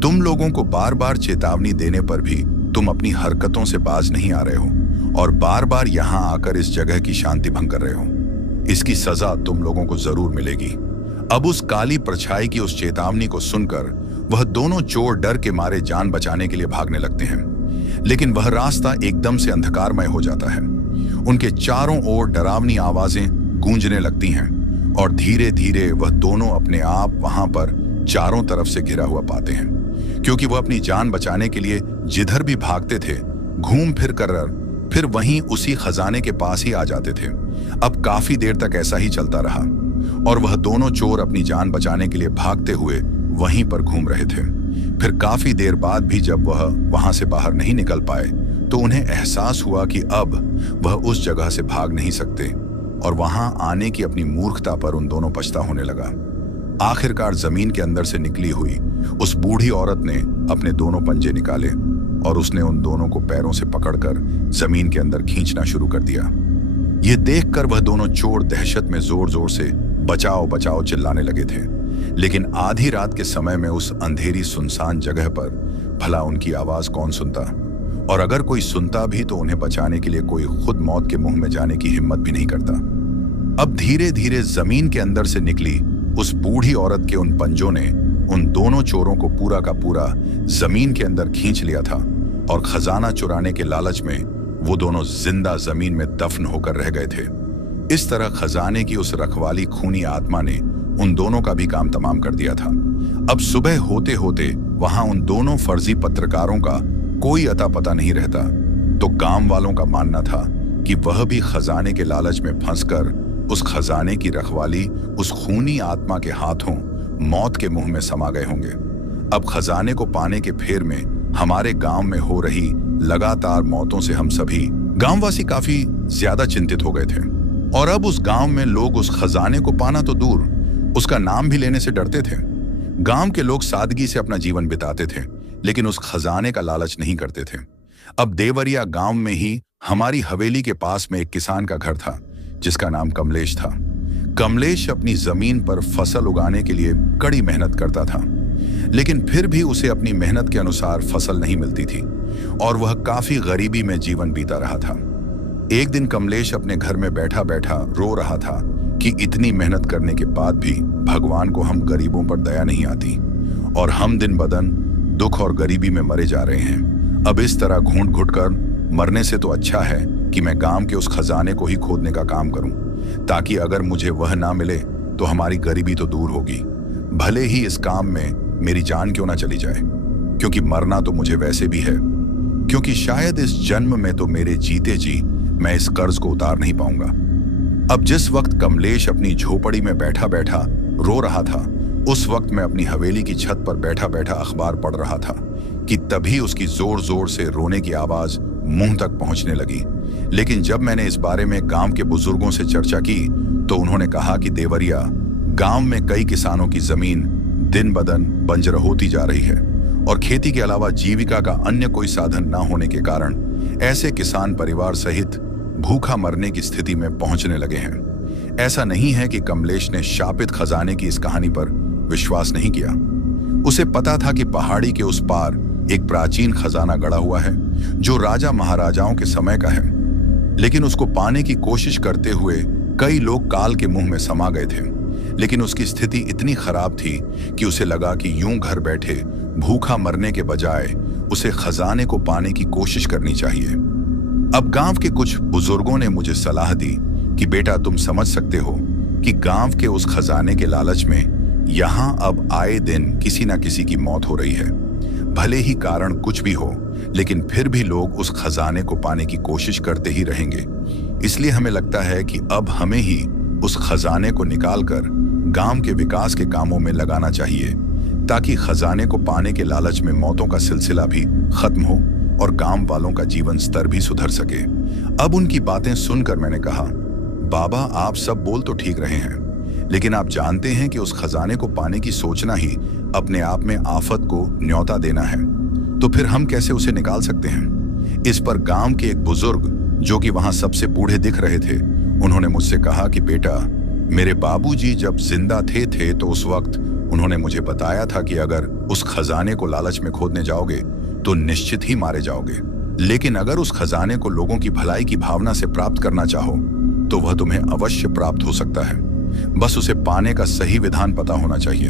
तुम लोगों को बार बार चेतावनी देने पर भी तुम अपनी हरकतों से बाज नहीं आ रहे हो और बार बार यहाँ आकर इस जगह की शांति भंग कर रहे हो। इसकी सजा तुम लोगों को जरूर मिलेगी। अब उस काली परछाई की उस चेतावनी को सुनकर वह दोनों चोर डर के मारे जान बचाने के लिए भागने लगते हैं। लेकिन वह रास्ता एकदम से अंधकारमय हो जाता है। उनके चारों ओर डरावनी आवाजें गूंजने लगती हैं और धीरे धीरे वह दोनों अपने आप वहां पर चारों तरफ से घिरा हुआ पाते हैं, क्योंकि वह अपनी जान बचाने के लिए जिधर भी भागते थे घूम फिर कर फिर वहीं उसी खजाने के पास ही आ जाते थे। अब काफी देर तक ऐसा ही चलता रहा और वह दोनों चोर अपनी जान बचाने के लिए भागते हुए वहीं पर घूम रहे थे। फिर काफी देर बाद भी जब वह वहां से बाहर नहीं निकल पाए, तो उन्हें एहसास हुआ कि अब वह उस जगह से भाग नहीं सकते, और वहां आने की अपनी मूर्खता पर उन दोनों पछता होने लगा। आखिरकार जमीन के अंदर से निकली हुई उस बूढ़ी औरत ने अपने दोनों पंजे निकाले और उसने उन दोनों को पैरों से पकड़कर जमीन के अंदर खींचना शुरू कर दिया। यह देखकर वह दोनों चोर दहशत में जोर जोर से बचाओ बचाओ चिल्लाने लगे थे। लेकिन आधी रात के समय में उस अंधेरी सुनसान जगह पर भला उनकी आवाज कौन सुनता, और अगर कोई सुनता भी तो उन्हें बचाने के लिए कोई खुद मौत के मुंह में जाने की हिम्मत भी नहीं करता। अब धीरे धीरे जमीन के अंदर से निकली उस बूढ़ी औरत के उन पंजों ने उन दोनों चोरों को पूरा का पूरा जमीन के अंदर खींच लिया था, और खजाना चुराने के लालच में वो दोनों जिंदा जमीन में दफन होकर रह गए थे। इस तरह खजाने की उस रखवाली खूनी आत्मा ने उन दोनों का भी काम तमाम कर दिया था। अब सुबह होते होते वहां उन दोनों फर्जी पत्रकारों का कोई अता पता नहीं रहता, तो गांव वालों का मानना था कि वह भी खजाने के लालच में फंसकर उस खजाने की रखवाली उस खूनी आत्मा के हाथों मौत के मुंह में समा गए होंगे। अब खजाने को पाने के फेर में हमारे गांव में हो रही लगातार मौतों से हम सभी गांववासी काफी ज्यादा चिंतित हो गए थे और अब उस गांव में लोग उस खजाने को पाना तो दूर, उसका नाम भी लेने से डरते थे। गांव के लोग सादगी से अपना जीवन बिताते थे, लेकिन उस खजाने का लालच नहीं करते थे। अब देवरिया गांव में ही हमारी हवेली के पास में एक किसान का घर था जिसका नाम कमलेश था। कमलेश अपनी जमीन पर फसल उगाने के लिए कड़ी मेहनत करता था, लेकिन फिर भी उसे अपनी मेहनत के अनुसार फसल नहीं मिलती थी और वह काफी गरीबी में जीवन बीता रहा था। एक दिन कमलेश अपने घर में बैठा बैठा रो रहा था कि इतनी मेहनत करने के बाद भी भगवान को हम गरीबों पर दया नहीं आती और हम दिन बदन दुख और गरीबी में मरे जा रहे हैं। अब इस तरह घूंट घुट कर मरने से तो अच्छा है कि मैं गांव के उस खजाने को ही खोदने का काम करूं, ताकि अगर मुझे वह ना मिले तो हमारी गरीबी तो दूर होगी, भले ही इस काम में मेरी जान क्यों ना चली जाए, क्योंकि मरना तो मुझे वैसे भी है, क्योंकि शायद इस जन्म में तो मेरे जीते जी मैं इस कर्ज को उतार नहीं पाऊंगा। अब जिस वक्त कमलेश अपनी झोपड़ी में बैठा बैठा रो रहा था, उस वक्त मैं अपनी हवेली की छत पर बैठा बैठा अखबार पढ़ रहा था कि तभी उसकी जोर जोर से रोने की आवाज मुंह तक पहुंचने लगी। लेकिन जब मैंने इस बारे में गांव के बुजुर्गों से चर्चा की तो उन्होंने कहा कि देवरिया गांव में कई किसानों की जमीन दिन बदन बंजर होती जा रही है और खेती के अलावा जीविका का अन्य कोई साधन न होने के कारण ऐसे किसान परिवार सहित भूखा मरने की स्थिति में पहुंचने लगे हैं। ऐसा नहीं है कि कमलेश ने शापित खजाने की इस कहानी पर विश्वास नहीं किया। उसे पता था कि पहाड़ी के उस पार एक प्राचीन खजाना गड़ा हुआ है जो राजा महाराजाओं के समय का है, लेकिन उसको पाने की कोशिश करते हुए कई लोग काल के मुंह में समा गए थे। लेकिन उसकी स्थिति इतनी खराब थी कि उसे लगा कि यूं घर बैठे भूखा मरने के बजाय उसे खजाने को पाने की कोशिश करनी चाहिए। अब गांव के कुछ बुजुर्गों ने मुझे सलाह दी कि बेटा तुम समझ सकते हो कि गांव के उस खजाने के लालच में यहां अब आए दिन किसी ना किसी की मौत हो रही है। भले ही कारण कुछ भी हो, लेकिन फिर भी लोग उस खजाने को पाने की कोशिश करते ही रहेंगे। इसलिए हमें लगता है कि अब हमें ही उस खजाने को निकालकर गांव के विकास के कामों में लगाना चाहिए, ताकि खजाने को पाने के लालच में मौतों का सिलसिला भी खत्म हो और गांव वालों का जीवन स्तर भी सुधर सके। अब उनकी बातें सुनकर मैंने कहा, बाबा आप सब बोल तो ठीक रहे हैं, लेकिन आप जानते हैं कि उस खजाने को पाने की सोचना ही अपने आप में आफत को न्योता देना है, तो फिर हम कैसे उसे निकाल सकते हैं। इस पर गांव के एक बुजुर्ग जो कि वहां सबसे बूढ़े दिख रहे थे, उन्होंने मुझसे कहा कि बेटा मेरे बाबूजी जब जिंदा थे तो उस वक्त उन्होंने मुझे बताया था कि अगर उस खजाने को लालच में खोदने जाओगे तो निश्चित ही मारे जाओगे, लेकिन अगर उस खजाने को लोगों की भलाई की भावना से प्राप्त करना चाहो तो वह तुम्हें अवश्य प्राप्त हो सकता है। बस उसे पाने का सही विधान पता होना चाहिए।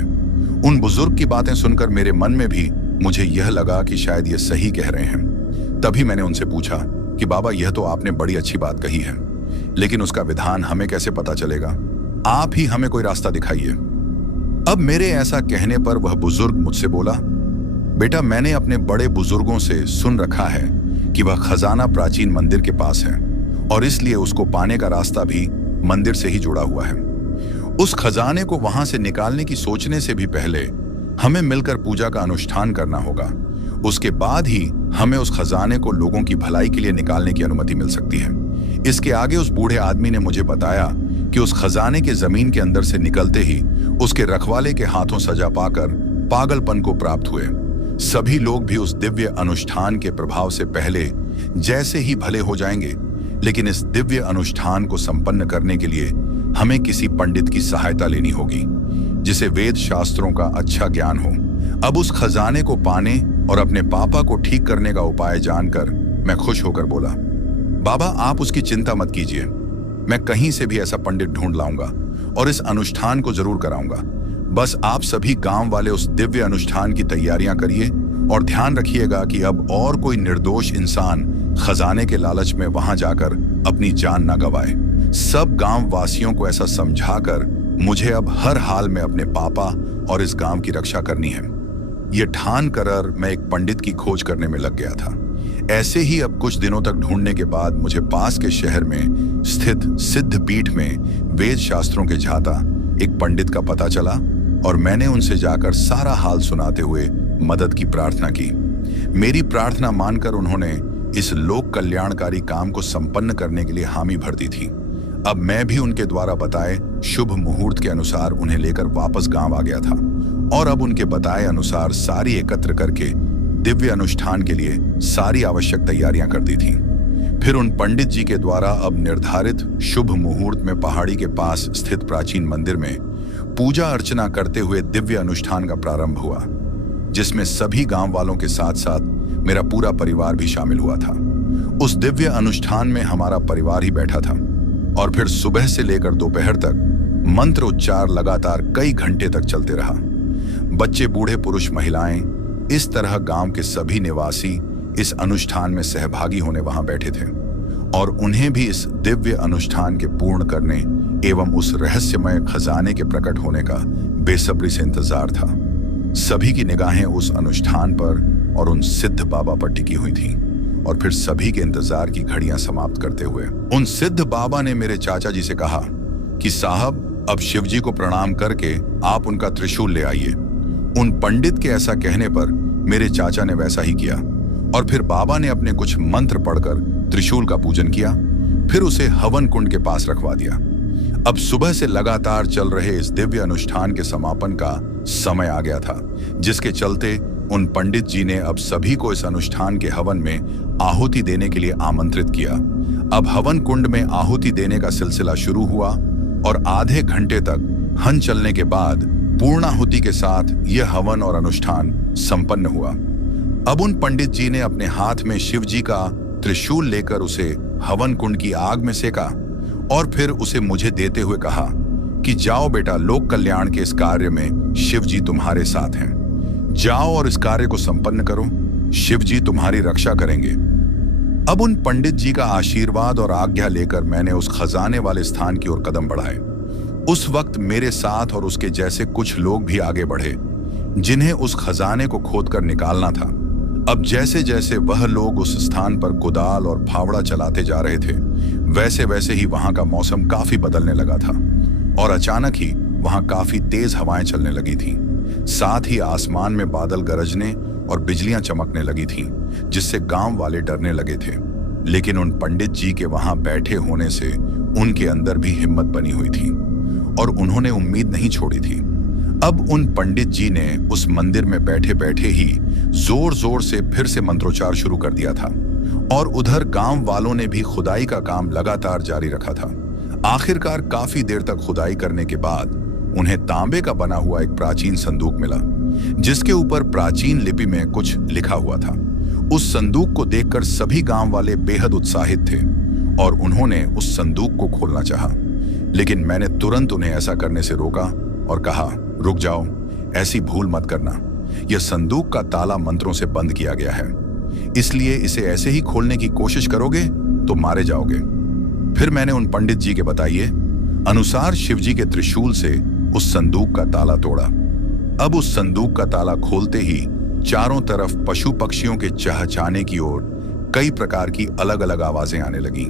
उन बुजुर्ग की बातें सुनकर मेरे मन में भी मुझे यह लगा कि शायद ये सही कह रहे हैं। तभी मैंने उनसे पूछा कि बाबा यह तो आपने बड़ी अच्छी बात कही है, लेकिन उसका विधान हमें कैसे पता चलेगा? आप ही हमें कोई रास्ता दिखाइए। अब मेरे ऐसा कहने पर वह बुजुर्ग मुझसे बोला, बेटा मैंने अपने बड़े बुजुर्गों से सुन रखा है कि वह खजाना प्राचीन मंदिर के पास है और इसलिए उसको पाने का रास्ता भी मंदिर से ही जुड़ा हुआ है। उस खजाने को वहां से निकालने की सोचने से भी पहले हमें मिलकर पूजा का अनुष्ठान करना होगा। उसके बाद ही हमें उस खजाने को लोगों की भलाई के लिए निकालने की अनुमति मिल सकती है। इसके आगे उस बूढ़े आदमी ने मुझे बताया कि उस खजाने के जमीन के अंदर से निकलते ही उसके रखवाले के हाथों सजा पाकर पागलपन को प्राप्त हुए सभी लोग भी उस दिव्य अनुष्ठान के प्रभाव से पहले जैसे ही भले हो जाएंगे, लेकिन इस दिव्य अनुष्ठान को संपन्न करने के लिए हमें किसी पंडित की सहायता लेनी होगी जिसे वेद शास्त्रों का अच्छा ज्ञान हो। अब उस खजाने को पाने और अपने पापा को ठीक करने का उपाय जानकर मैं खुश होकर बोला, बाबा आप उसकी चिंता मत कीजिए, मैं कहीं से भी ऐसा पंडित ढूंढ लाऊंगा और इस अनुष्ठान को जरूर कराऊंगा। बस आप सभी गांव वाले उस दिव्य अनुष्ठान की तैयारियां करिए और ध्यान रखिएगा कि अब और कोई निर्दोष इंसान खजाने के लालच में वहां जाकर अपनी जान ना गवाए। सब गांव वासियों को ऐसा समझाकर मुझे अब हर हाल में अपने पापा और इस गांव की रक्षा करनी है। यह ठान कर मैं एक पंडित की खोज करने में लग गया था। ऐसे ही अब कुछ दिनों तक ढूंढने के बाद मुझे पास के शहर में स्थित सिद्ध पीठ में वेद शास्त्रों के झाता एक पंडित का पता चला और मैंने उनसे जाकर सारा हाल सुनाते हुए मदद की प्रार्थना की। मेरी प्रार्थना मानकर उन्होंने इस लोक कल्याणकारी काम को संपन्न करने के लिए हामी भरती थी। अब मैं भी उनके द्वारा बताए शुभ मुहूर्त के अनुसार उन्हें लेकर वापस गांव आ गया था और अब उनके बताए अनुसार सारी एकत्र करके दिव्य अनुष्ठान के लिए सारी आवश्यक तैयारियां कर दी थी। फिर उन पंडित जी के द्वारा अब निर्धारित शुभ मुहूर्त में पहाड़ी के पास स्थित प्राचीन मंदिर में पूजा अर्चना करते हुए दिव्य अनुष्ठान का प्रारंभ हुआ, जिसमें सभी गांव वालों के साथ साथ मेरा पूरा परिवार भी शामिल हुआ था। उस दिव्य अनुष्ठान में हमारा परिवार ही बैठा था और फिर सुबह से लेकर दोपहर तक मंत्र उच्चार लगातार कई घंटे तक चलते रहा। बच्चे, बूढ़े, पुरुष, महिलाएं, इस तरह गांव के सभी निवासी इस अनुष्ठान में सहभागी होने वहां बैठे थे और उन्हें भी इस दिव्य अनुष्ठान के पूर्ण करने एवं उस रहस्यमय खजाने के प्रकट होने का बेसब्री से इंतजार था। सभी की निगाहें उस अनुष्ठान पर और उन सिद्ध बाबा पर टिकी हुई थी और फिर सभी के इंतजार की घड़ियां समाप्त करते हुए उन सिद्ध बाबा ने मेरे चाचा जी से कहा कि साहब, अब शिव जी को प्रणाम करके आप उनका त्रिशूल ले आइए। उन पंडित के ऐसा कहने पर मेरे चाचा ने वैसा ही किया और फिर बाबा ने अपने कुछ मंत्र पढ़कर त्रिशूल का पूजन किया, फिर उसे हवन कुंड के पास रखवा दिया। अब सुबह से लगातार चल रहे इस दिव्य अनुष्ठान के समापन का समय आ गया था, जिसके चलते उन पंडित जी ने अब सभी को इस अनुष्ठान के हवन में आहुति देने के लिए आमंत्रित किया। अब हवन कुंड में आहुति देने का सिलसिला शुरू हुआ और आधे घंटे तक हन चलने के बाद पूर्णाहुति के साथ यह हवन और अनुष्ठान संपन्न हुआ। अब उन पंडित जी ने अपने हाथ में शिव जी का त्रिशूल लेकर उसे हवन कुंड की आग में सेका और फिर उसे मुझे देते हुए कहा कि जाओ बेटा, लोक कल्याण के इस कार्य में शिव जी तुम्हारे साथ हैं। जाओ और इस कार्य को संपन्न करो, शिव जी तुम्हारी रक्षा करेंगे। अब उन पंडित जी का आशीर्वाद और आज्ञा लेकर मैंने उस खजाने वाले स्थान की ओर कदम बढ़ाए। उस वक्त मेरे साथ और उसके जैसे कुछ लोग भी आगे बढ़े, जिन्हें उस खजाने को खोदकर निकालना था। अब जैसे जैसे वह लोग उस स्थान पर कुदाल और फावड़ा चलाते जा रहे थे, वैसे वैसे ही वहां का मौसम काफी बदलने लगा था और अचानक ही वहां काफी तेज हवाएं चलने लगी थीं। साथ ही आसमान में बादल गरजने और बिजलियां चमकने लगी थीं, जिससे गांव वाले डरने लगे थे। लेकिन उन पंडित जी के वहां बैठे होने से उनके अंदर भी हिम्मत बनी हुई थी और उन्होंने उम्मीद नहीं छोड़ी थी। अब उन पंडित जी ने उस मंदिर में बैठे बैठे ही जोर जोर से फिर से मंत्रोच्चार शुरू कर दिया था और उधर गांव वालों ने भी खुदाई का काम लगातार जारी रखा था। आखिरकार काफी देर तक खुदाई करने के बाद उन्हें तांबे का बना हुआ एक प्राचीन संदूक मिला, जिसके ऊपर प्राचीन लिपि में कुछ लिखा हुआ था। उस संदूक को देखकर सभी गांव वाले बेहद उत्साहित थे और उन्होंने उस संदूक को खोलना चाहा, लेकिन मैंने तुरंत उन्हें ऐसा करने से रोका और कहा, रुक जाओ, ऐसी भूल मत करना। यह संदूक का ताला मंत्रों से बंद किया गया है, इसलिए इसे ऐसे ही खोलने की कोशिश करोगे तो मारे जाओगे। फिर मैंने उन पंडित जी के बताइए अनुसार शिवजी के त्रिशूल से उस संदूक का ताला तोड़ा। अब उस संदूक का ताला खोलते ही चारों तरफ पशु पक्षियों के चहचहाने की ओर कई प्रकार की अलग अलग आवाजें आने लगीं।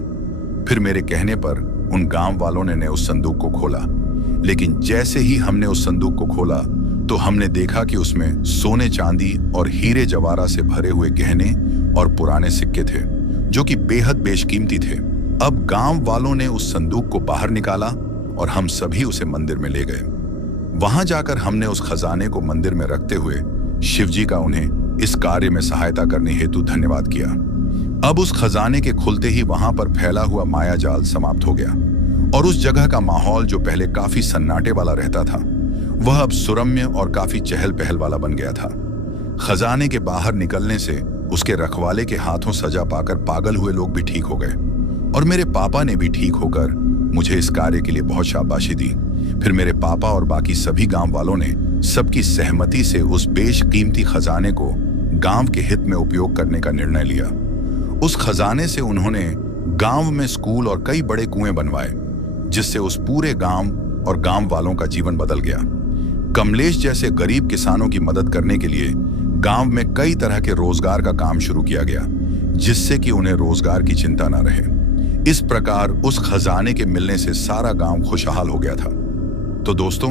फिर मेरे कहने पर उन गांव वालों ने उस संदूक को खोला, लेकिन जैसे ही हमने उस संदूक को खोला तो हमने देखा कि उसमें सोने चांदी और हीरे जवाहरात से भरे हुए गहने और पुराने सिक्के थे, जो कि बेहद बेशकीमती थे। अब गांव वालों ने उस संदूक को बाहर निकाला और हम सभी उसे मंदिर में ले गए। वहां जाकर हमने उस खजाने को मंदिर में रखते हुए शिवजी का उन्हें इस कार्य में सहायता करने हेतु धन्यवाद किया। अब उस खजाने के खुलते ही वहां पर फैला हुआ माया जाल समाप्त हो गया और उस जगह का माहौल जो पहले काफी सन्नाटे वाला रहता था, वह अब सुरम्य और काफी चहल पहल वाला बन गया था। खजाने के बाहर निकलने से उसके रखवाले के हाथों सजा पाकर पागल हुए लोग भी ठीक हो गए और मेरे पापा ने भी ठीक होकर मुझे इस कार्य के लिए बहुत शाबाशी दी। फिर मेरे पापा और बाकी सभी गांव वालों ने सबकी सहमति से उस बेशकीमती खजाने को गांव के हित में उपयोग करने का निर्णय लिया। उस खजाने से उन्होंने गांव में स्कूल और कई बड़े कुएं बनवाए, जिससे उस पूरे गांव और गांव वालों का जीवन बदल गया। कमलेश जैसे गरीब किसानों की मदद करने के लिए गांव में कई तरह के रोजगार का काम शुरू किया गया, जिससे कि उन्हें रोजगार की चिंता न रहे। इस प्रकार उस खजाने के मिलने से सारा गांव खुशहाल हो गया था। तो दोस्तों,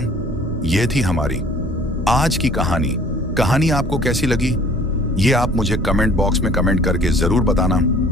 ये थी हमारी आज की कहानी। कहानी आपको कैसी लगी ये आप मुझे कमेंट बॉक्स में कमेंट करके जरूर बताना।